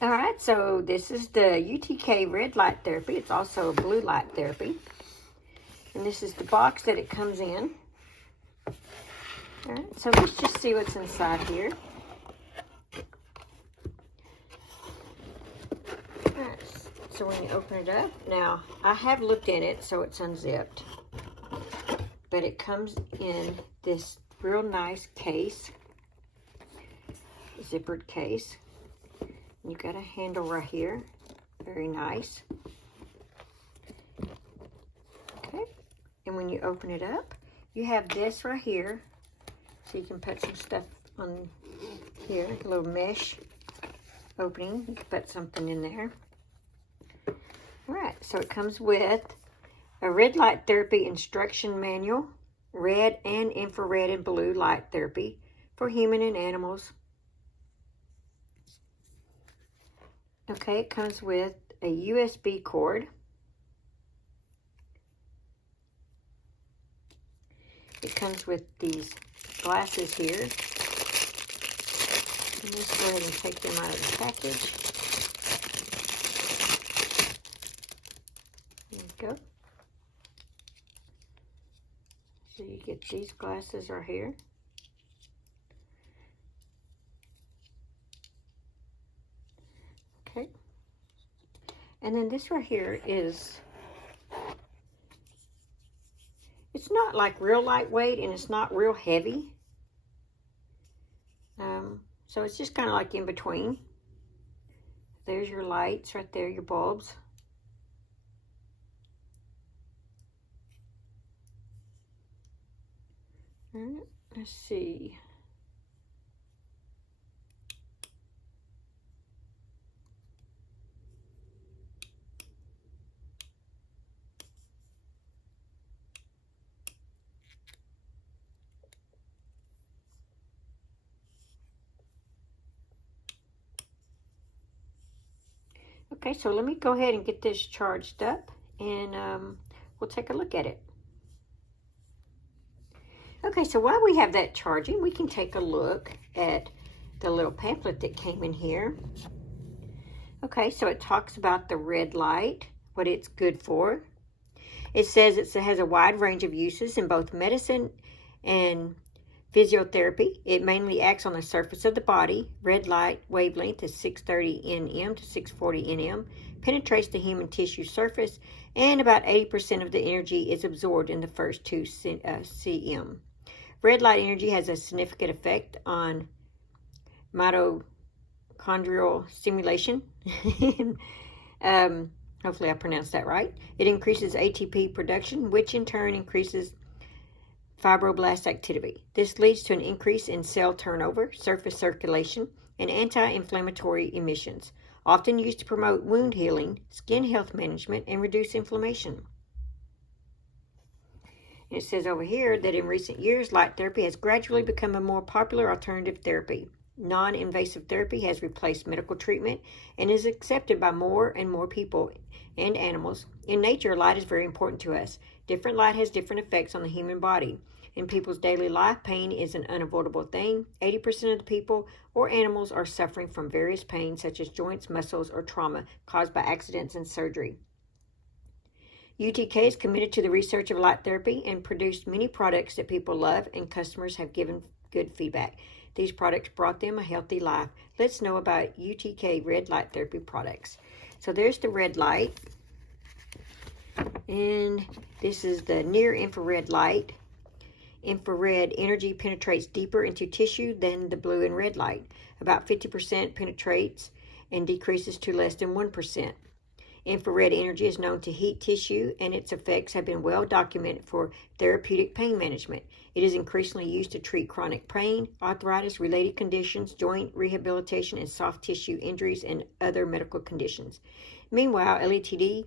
All right, so this is the UTK red light therapy. It's also a blue light therapy. And this is the box that it comes in. All right, so let's just see what's inside here. All right, so when you open it up, now I have looked in it, so it's unzipped. But it comes in this real nice case, zippered case. You got a handle right here, very nice. Okay, and when you open it up, you have this right here, so you can put some stuff on here, like a little mesh opening. You can put something in there. All right, so it comes with a red light therapy instruction manual, red and infrared and blue light therapy for human and animals. Okay, it comes with a USB cord. It comes with these glasses here. And let's go ahead and take them out of the package. There you go. So you get these glasses right here. Okay. And then this right here is, it's not like real lightweight and it's not real heavy. So it's just kind of like in between. There's your lights right there, your bulbs. All right, let's see. Okay, so let me go ahead and get this charged up, and we'll take a look at it. Okay, so while we have that charging, we can take a look at the little pamphlet that came in here. Okay, so it talks about the red light, what it's good for. It says it has a wide range of uses in both medicine and physiotherapy. It mainly acts on the surface of the body. Red light wavelength is 630 nm to 640 nm, penetrates the human tissue surface, and about 80% of the energy is absorbed in the first 2 cm. Red light energy has a significant effect on mitochondrial stimulation. Hopefully I pronounced that right. It increases ATP production, which in turn increases fibroblast activity. This leads to an increase in cell turnover, surface circulation, and anti-inflammatory emissions, often used to promote wound healing, skin health management, and reduce inflammation. And it says over here that in recent years, light therapy has gradually become a more popular alternative therapy. Non-invasive therapy has replaced medical treatment and is accepted by more and more people and animals. In nature, light is very important to us. Different light has different effects on the human body. In people's daily life, pain is an unavoidable thing. 80% of the people or animals are suffering from various pains such as joints, muscles, or trauma caused by accidents and surgery. UTK is committed to the research of light therapy and produced many products that people love and customers have given good feedback. These products brought them a healthy life. Let's know about UTK red light therapy products. So there's the red light. And this is the near infrared light. Infrared energy penetrates deeper into tissue than the blue and red light. About 50% penetrates and decreases to less than 1%. Infrared energy is known to heat tissue, and its effects have been well documented for therapeutic pain management. It is increasingly used to treat chronic pain, arthritis-related conditions, joint rehabilitation, and soft tissue injuries and other medical conditions. Meanwhile, LETD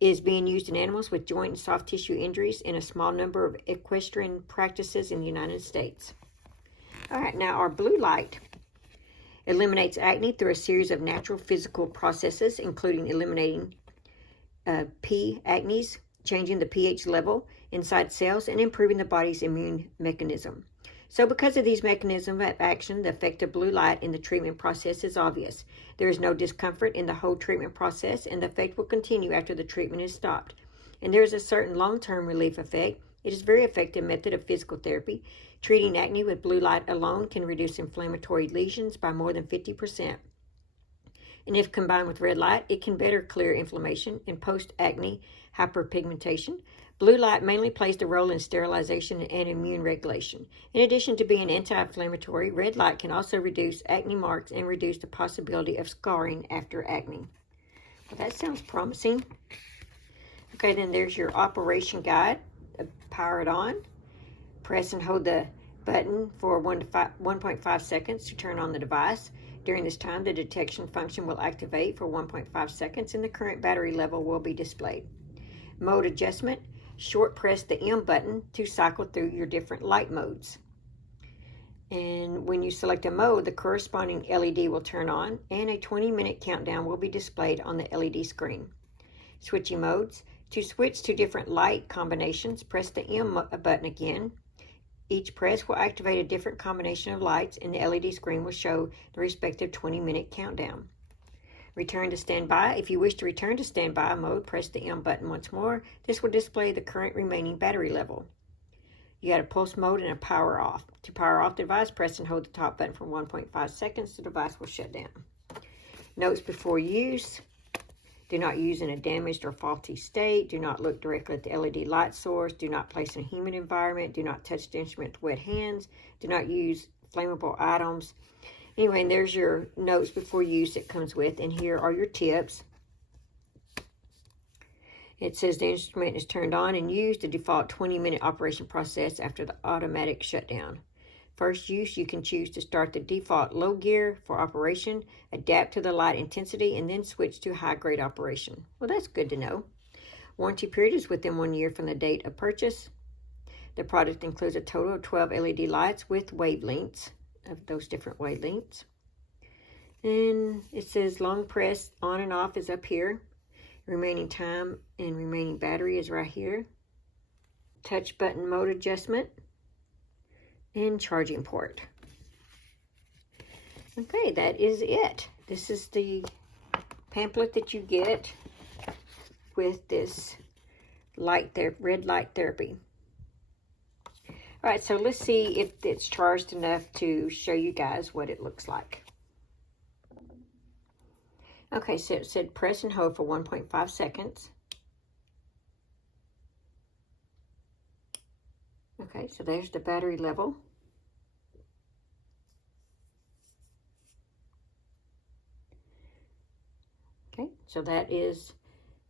is being used in animals with joint and soft tissue injuries in a small number of equestrian practices in the United States. All right, now our blue light eliminates acne through a series of natural physical processes, including eliminating P. acnes, changing the pH level, inside cells and improving the body's immune mechanism. So because of these mechanisms of action, the effect of blue light in the treatment process is obvious. There is no discomfort in the whole treatment process, and the effect will continue after the treatment is stopped. And there is a certain long-term relief effect. It is a very effective method of physical therapy. Treating acne with blue light alone can reduce inflammatory lesions by more than 50%. And if combined with red light, it can better clear inflammation and post-acne hyperpigmentation. Blue light mainly plays the role in sterilization and immune regulation. In addition to being anti-inflammatory, red light can also reduce acne marks and reduce the possibility of scarring after acne. Well, that sounds promising. Okay, then there's your operation guide. Power it on. Press and hold the button for 1.5 seconds to turn on the device. During this time, the detection function will activate for 1.5 seconds and the current battery level will be displayed. Mode adjustment. Short press the M button to cycle through your different light modes. And when you select a mode, the corresponding LED will turn on and a 20-minute countdown will be displayed on the LED screen. Switching modes. To switch to different light combinations, press the M button again. Each press will activate a different combination of lights and the LED screen will show the respective 20-minute countdown. Return to standby. If you wish to return to standby mode, press the M button once more. This will display the current remaining battery level. You got a pulse mode and a power off. To power off the device, press and hold the top button for 1.5 seconds. The device will shut down. Notes before use. Do not use in a damaged or faulty state. Do not look directly at the LED light source. Do not place in a humid environment. Do not touch the instrument with wet hands. Do not use flammable items. Anyway, and there's your notes before use that comes with, and here are your tips. It says the instrument is turned on and used, the default 20-minute operation process after the automatic shutdown. First use, you can choose to start the default low gear for operation, adapt to the light intensity, and then switch to high-grade operation. Well, that's good to know. Warranty period is within 1 year from the date of purchase. The product includes a total of 12 LED lights with wavelengths, of those different wavelengths. And it says long press on and off is up here. Remaining time and remaining battery is right here. Touch button mode adjustment. And charging port. Okay, that is it. This is the pamphlet that you get with this red light therapy. All right, so let's see if it's charged enough to show you guys what it looks like. Okay, so it said press and hold for 1.5 seconds. Okay, so there's the battery level. Okay, so that is,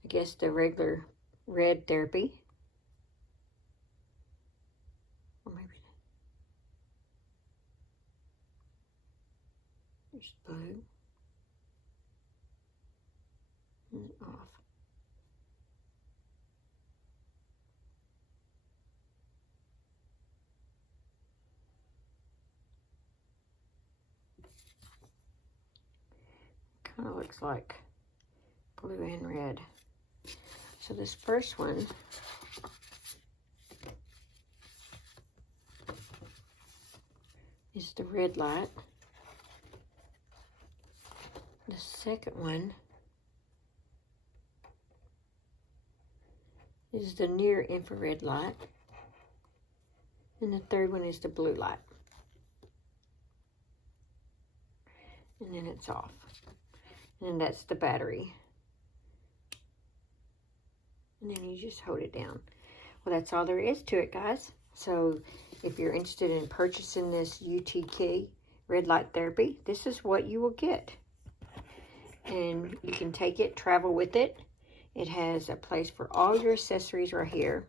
I guess, the regular red therapy. Or maybe there's blue. And off. Kind of looks like blue and red. So this first one is the red light. The second one is the near infrared light. And the third one is the blue light. And then it's off. And that's the battery. And then you just hold it down. Well, that's all there is to it, guys. So if you're interested in purchasing this UTK red light therapy, this is what you will get. And you can take it, travel with it. It has a place for all your accessories right here.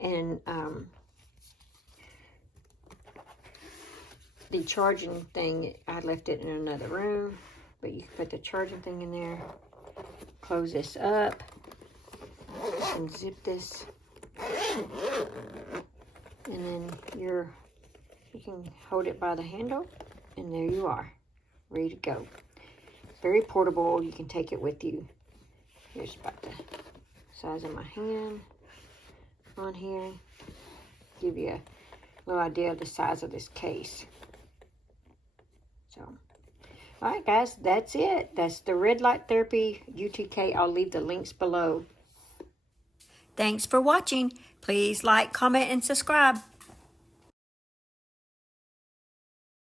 And the charging thing, I left it in another room. But you can put the charging thing in there. Close this up. And zip this. And then you can hold it by the handle. And there you are. Ready to go. Very portable. You can take it with you. Here's about the size of my hand. on here. Give you a little idea of the size of this case. So, all right, guys, that's it. That's the red light therapy UTK. I'll leave the links below. Thanks for watching. Please like, comment, and subscribe.